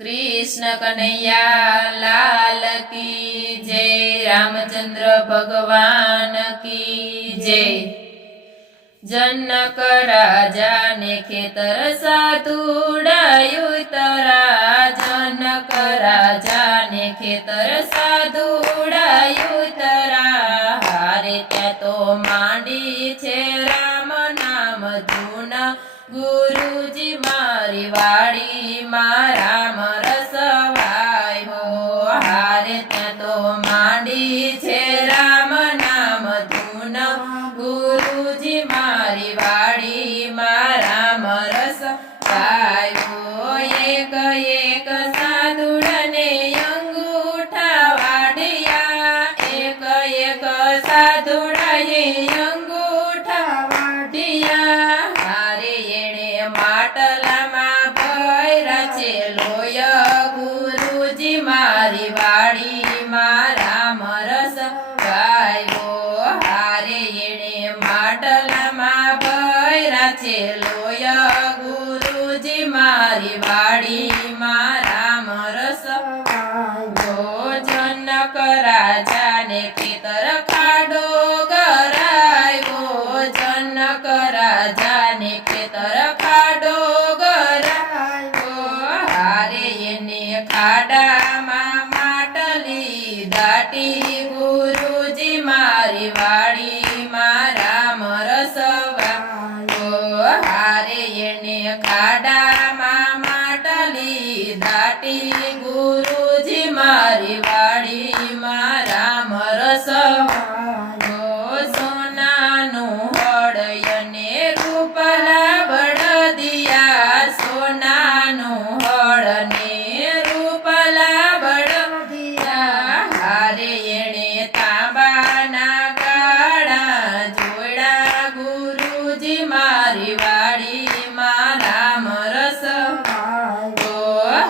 कृष्ण कन्हैया लाल की जय। रामचंद्र भगवान की जय। जनक राजा ने खेतर साधुडायु तरा। जनक राजा ने खेतर साधुडायु तरा। हारे त्या तो मांडी छे राम नाम धून। गुरुजी मारी वाड़ी मा राम रसवाय हो। हारे त्या तो मांडी छे राम नाम धून। गुरुजी मारी वाड़ी मा राम रसवाय हो। एक एक साधुडने अंगूठा वाढिया। एक एक साधुडाए अंगूठा वाढिया। માટલામાં ભૈરા છે લોય। ગુરુજી મારી વાડીમાં રામ રસ ગાયો। હારે એણે માટલામાં ભૈરા છે લોય। ગુરુજી મારી વાડીમાં રામ રસ ગાયો। જનક રાજાને ખેતર ખાડો ગરાયો। જનક રાજાને ખેતર ખાડામાં માટલી દાટી। ગુરુજી મારી વાડીમાં રામ રસવાયો। હારે એને ખાડામાં માટલી દાટી। ગુરુજી મારી વાડીમાં રામ રસવાયો। સોનાનું હળયને રૂપલા બળદિયા। સોનાનું હળને મારી વાડીમાં રામ રસવાયો।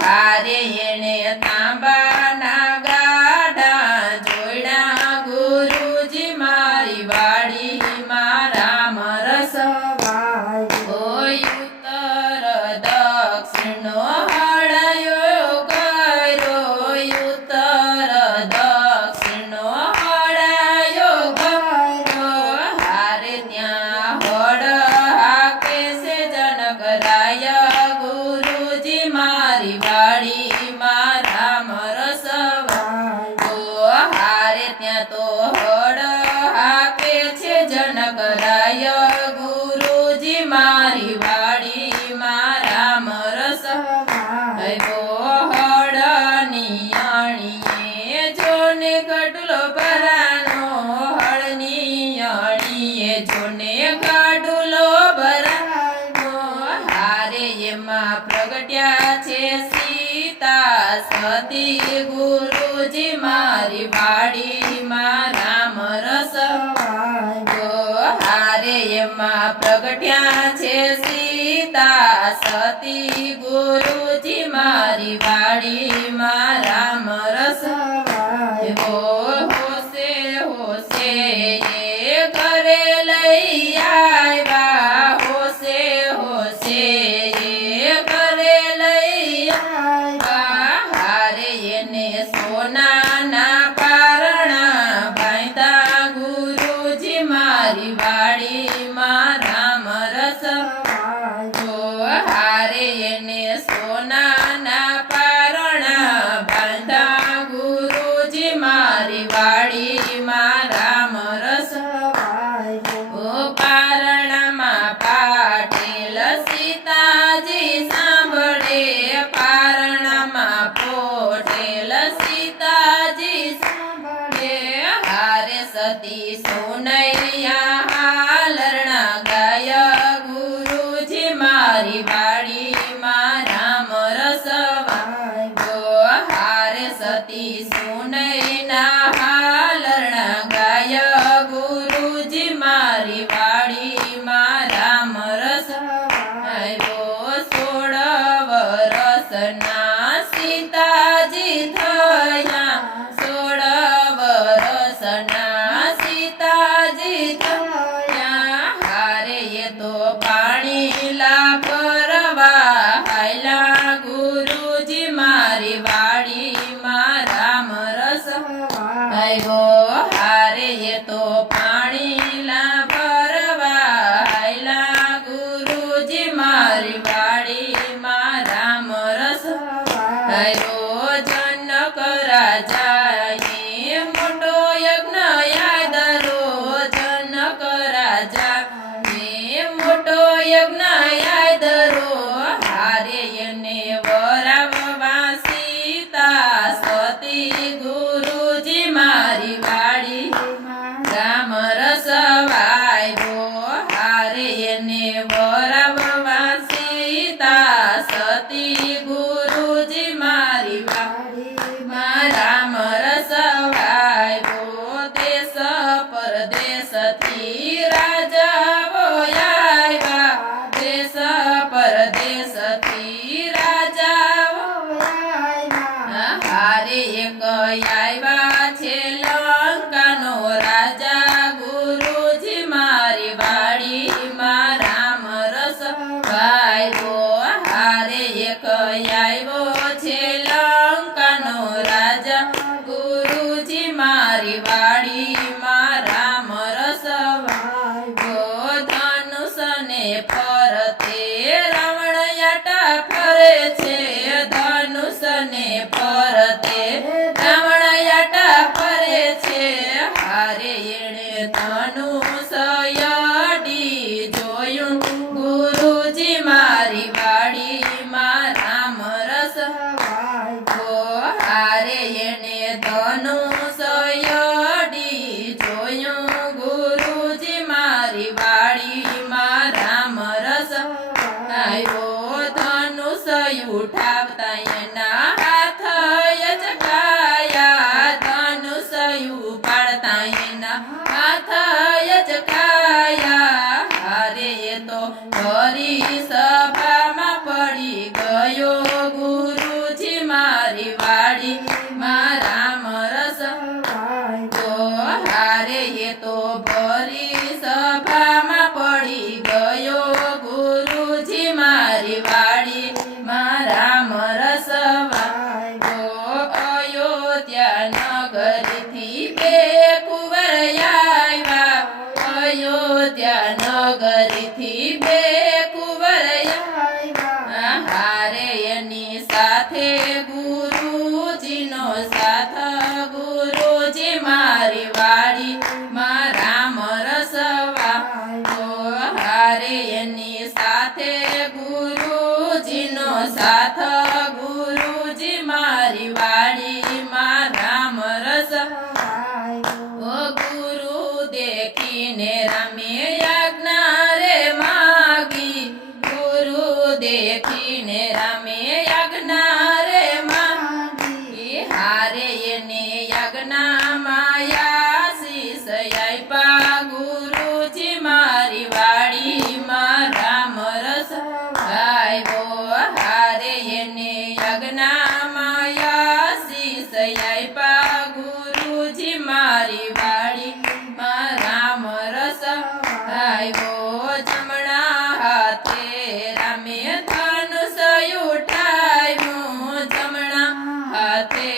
હારે એણે તાંબાના ગાડા જોડ્યા। ગુરુજી મારી વાડીમાં રામ રસવાયો। ઉત્તર દક્ષિણનો હળયો કર્યો। ઉત્તર દક્ષિણનો હળયો કર્યો। હારે ત્યાં ગુરુજી મારી વાડીમાં રામ રસવાયો। હારે ત્યાં તો હળ હાકે છે જનકરાય। ગુરુજી મારી વાડીમાં રામ રસવાયો। હળની અણીએ જોને ગઢલો ભરાનો। હળની અણીએ જોને ગઢલો ભરાનો। એમાં પ્રગટ્યા છે સીતા સતી। ગુરુજી મારી વાડીમાં રામ રસવાયો। હારે એમાં પ્રગટ્યા છે સીતા સતી। ગુરુજી મારી વાડીમાં રામ રસવાયો। હોશે હોશે એ ઘરે લઈ આવ્યા। હોશે હોશે સોનાના પારણા બાંધ્યા। ગુરુજી મારી વાડીમાં રામ રસવાયો। હારે એને સોનાના પારણા બાંધ્યા। ગુરુજી મારી વાડીમાં રામ રસવાયો। પારણામાં પાટેલ સીતાજી સાંભળે। પારણામાં પોટેલ સીતાજી સાંભળે। હારે સતી સોનૈયા હાલરણા ગાય। ગુરુજી મારી વાડીમાં રામ રસવાયો। હારે સતી સોનૈના હાલરણા ગાય। ગુરુજી મારી વાડીમાં રામ રસવાયો। 16 વરસના સીતાજી થયા। 16 વરસના સીતાજી થયા। હારે એ તો પાણી લા ભરવા હાયલા। ગુરુજી મા હરો જનક રાજાએ મોટો યજ્ઞ યાદરો જનક રાજાએ મોટો યજ્ઞ યાદરો હારે એને વરાવવા સીતા સતી ગુરુજી મારી વાડી રામ રસ વાયવો હારે એને વરાવવા સીતા સતી ગુરુજી મારી વાડી રામ રસ વાયવો દેશ પરદેશથી રાજાઓ આવ્યા દેશ પરદેશથી રાજાઓ હારે એક આવ્યા છે લંકાનો રાજા ગુરુજી મારી વાડીમાં રામ રસ વાયવો હારે એક આવ્યો છે લંકાનો રાજા ગુરુજી મારી વાડીમાં રામ રસ વાયવો ધનુષને ફરતે રાવણ યાટા ફરે છે ધનુષને ફરતે રાવણ યાટા ફરે છે હારે એણે ધનુષ યડી જોયું ગુરુજી મારી વાડીમાં રામ રસ વાયવો હારે એણે ધનુષ યડી જોયું ગુરુજી મારી વાડીમાં રામ રસ આવ્યો ધનુષ ઉઠાવતા એના હાથ યચકાયા ધનુષ ઉપાડતા એના હાથ યચકાયા હારે એ તો હરી સભામાં પડી ગયો ગુરુજી મારી વાડીમાં રામ રસ વાયવો હારે એ તો ભરી સભામાં પડી ગયો ગુરુજી મારી વાડીમાં રામ રસ વાયવો અયોધ્યા નગરીથી બે કુંવર આવ્યા અયોધ્યા નગરીથી બે કુંવર આવ્યા હારે એની સાથે ગુરુજીનો સાથ ગુરુજી મારી વાડીમાં રામ રસ વાયવો હારે એની સાથે ગુરુજીનો સાથ ગુરુજી મારી વાડીમાં રામ રસ વાયવો ગુરુ દેખીને રામે આજ્ઞા રે માગી ગુરુ દેખીને રામે આજ્ઞા રે માગી હારે એને આજ્ઞામાં આશીષ આપ્યા ગુરુજી મારી વાડીમાં રામ રસ વાયવો હારે એને આજ્ઞામાં આશીષ આપ્યા ગુરુજી મારી વાડીમાં રામ રસ વાયવો જમણા હાથે રામે ધનુષ ઉઠાવ્યું જમણા હાથે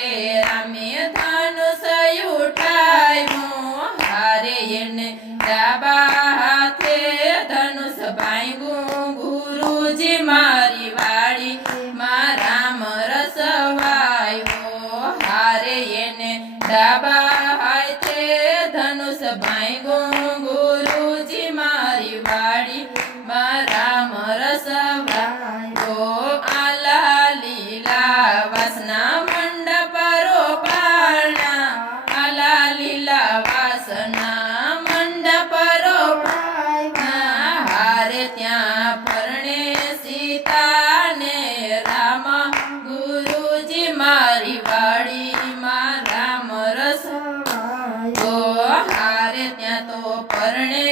રામે ધનુષ ઉઠાવ્યું હારે એને ડાબા હાથે ધનુષ ભાંગ્યું ગુરુજી મારી વાડીમાં રામ રસ વાયવો હારે એને ડાબા હાથે ધનુષ ભાંગ્યું ગુરુજી મારી વાડીમાં રામ રસ વાયવો આલા લીલા વાસના મંડપ રોપાણા આલા લીલા વાસના મંડપ રોપાણા હારે ત્યાં પરણે સીતાને રામ ગુરુજી મારી વાડીમાં રામ રસ વાયવો હારે ત્યાં તો પરણે